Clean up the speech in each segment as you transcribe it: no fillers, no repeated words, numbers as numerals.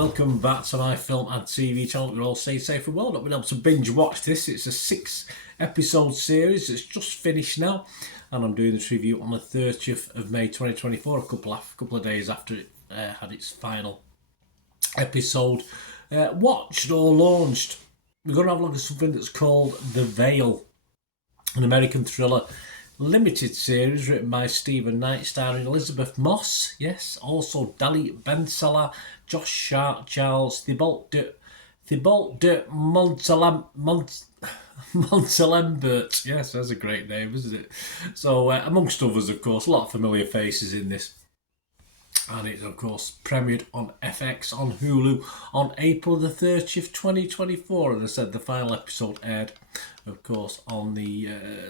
welcome back to my film and TV channel. You're all stay safe and well. Not been able to binge watch this. It's a 6-episode series. It's just finished now, and I'm doing this review on the 30th of May 2024, a couple of days after it had its final episode watched or launched. We're going to have a look at something that's called The Veil, an American thriller limited series written by Stephen Knight, starring Elisabeth Moss, yes, also Dali Bensala, Josh Sharp, Charles Thibault de Montalembert. Yes, that's a great name, isn't it? So, amongst others, of course, a lot of familiar faces in this. And it's, of course, premiered on FX on Hulu on April the 30th, 2024. And I said the final episode aired, of course, on the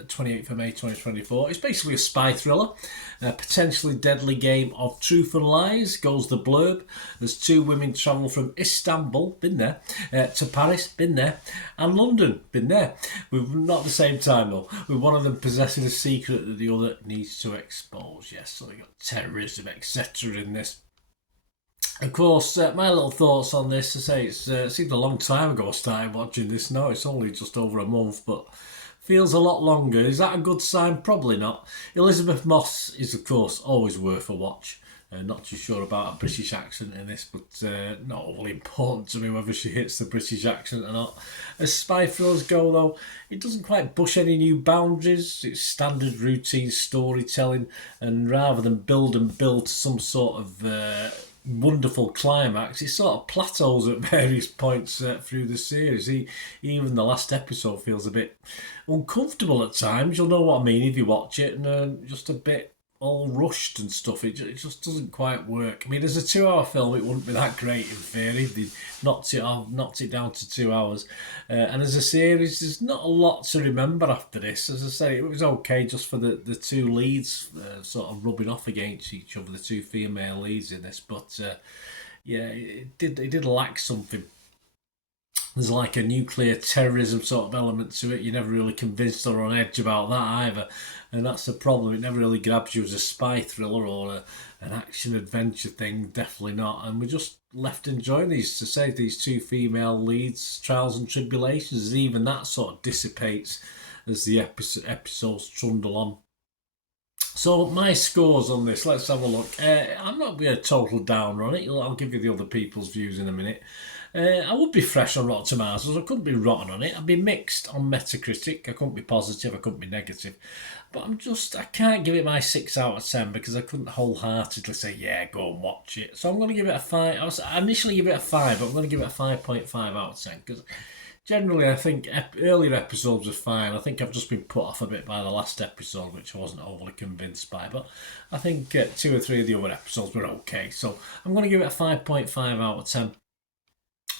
28th of May 2024. It's basically a spy thriller, a potentially deadly game of truth and lies, goes the blurb. There's two women travel from Istanbul, been there, to Paris, been there, and London, been there. With not at the same time, though, with one of them possessing a secret that the other needs to expose. Yes, so we got terrorism, etc. in this. Of course, my little thoughts on this, I say it seemed a long time ago I started watching this. Now it's only just over a month, but feels a lot longer. Is that a good sign? Probably not. Elisabeth Moss is, of course, always worth a watch. Not too sure about a British accent in this, but not overly important to me whether she hits the British accent or not. As spy thrillers go, though, it doesn't quite push any new boundaries. It's standard routine storytelling, and rather than build to some sort of wonderful climax, it sort of plateaus at various points through the series. Even the last episode feels a bit uncomfortable at times. You'll know what I mean if you watch it, and just a bit all rushed and stuff. It just doesn't quite work. I mean, as a 2-hour film, it wouldn't be that great in theory. They knocked it down to 2 hours. And as a series, there's not a lot to remember after this. As I say, it was okay just for the two leads sort of rubbing off against each other, the two female leads in this. But yeah, it did lack something. There's like a nuclear terrorism sort of element to it. You're never really convinced or on edge about that either. And that's the problem. It never really grabs you as a spy thriller or an action-adventure thing. Definitely not. And we're just left enjoying these two female leads' trials and tribulations. And even that sort of dissipates as the episodes trundle on. So my scores on this, let's have a look. I'm not being a total downer on it. I'll give you the other people's views in a minute. I would be fresh on Rotten Tomatoes. I couldn't be rotten on it. I'd be mixed on Metacritic. I couldn't be positive. I couldn't be negative. But I can't give it my 6 out of 10 because I couldn't wholeheartedly say, yeah, go and watch it. So I'm going to give it a 5. I initially give it a 5, but I'm going to give it a 5.5 out of 10 because generally I think earlier episodes are fine. I think I've just been put off a bit by the last episode, which I wasn't overly convinced by. But I think 2 or 3 of the other episodes were okay. So I'm going to give it a 5.5 out of 10.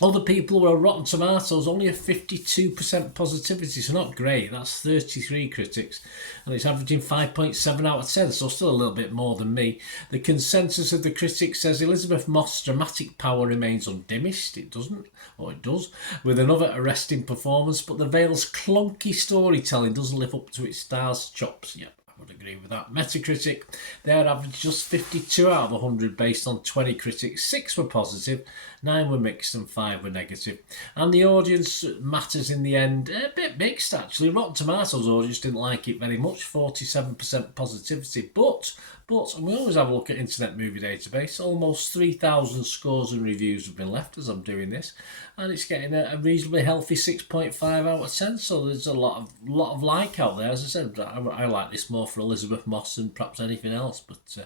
Other people who are Rotten Tomatoes, only a 52% positivity, so not great. That's 33 critics, and it's averaging 5.7 out of 10, so still a little bit more than me. The consensus of the critics says Elisabeth Moss' dramatic power remains undiminished. It doesn't, or it does, with another arresting performance, but The Veil's clunky storytelling doesn't live up to its star's chops. Yep, I would agree with that. Metacritic, their average just 52 out of 100 based on 20 critics. 6 were positive, 9 were mixed and 5 were negative. And the audience matters in the end. A bit mixed, actually. Rotten Tomatoes audience didn't like it very much, 47% positivity. But we always have a look at Internet Movie Database. Almost 3,000 scores and reviews have been left as I'm doing this. And it's getting a reasonably healthy 6.5 out of 10. So there's a lot of like out there. As I said, I like this more for Elisabeth Moss than perhaps anything else. But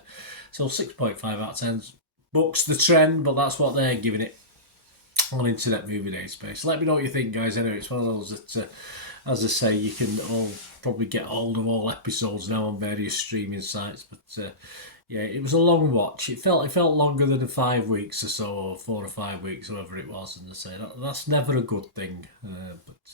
so 6.5 out of 10 bucks the trend, but that's what they're giving it on Internet Movie Database. Let me know what you think, guys. Anyway, it's one of those that, as I say, you can all probably get hold of all episodes now on various streaming sites. But yeah, it was a long watch. It felt longer than 5 weeks or so, or 4 or 5 weeks, whatever it was. And I say that's never a good thing. But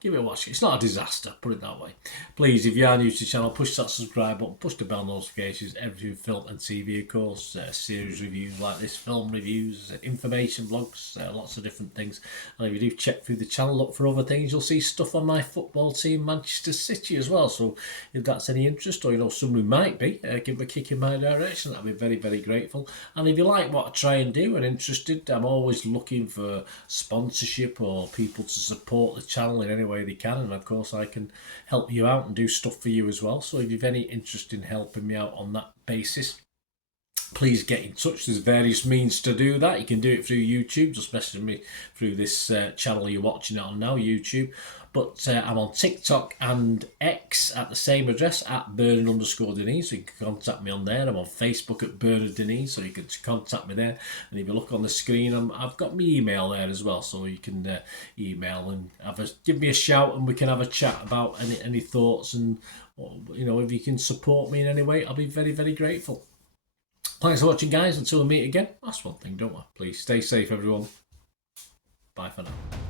give it a watch. It's not a disaster, put it that way. Please, if you are new to the channel, push that subscribe button, push the bell notifications, everything film and TV, of course, series reviews like this, film reviews, information vlogs, lots of different things. And if you do check through the channel, look for other things, you'll see stuff on my football team, Manchester City, as well. So if that's any interest, or you know someone who might be, give a kick in my direction. I'd be very, very grateful. And if you like what I try and do and interested, I'm always looking for sponsorship or people to support the channel in any way they can, and of course I can help you out and do stuff for you as well. So if you've any interest in helping me out on that basis, please get in touch. There's various means to do that. You can do it through YouTube, just message me through this channel you're watching it on now, YouTube. But I'm on TikTok and X at the same address, at Bernard_Denise, so you can contact me on there. I'm on Facebook at Bernard Denise, so you can contact me there. And if you look on the screen, I've got my email there as well, so you can email and give me a shout, and we can have a chat about any thoughts, and you know, if you can support me in any way, I'll be very, very grateful. Thanks for watching, guys. Until we meet again, that's one thing, don't we? Please stay safe, everyone. Bye for now.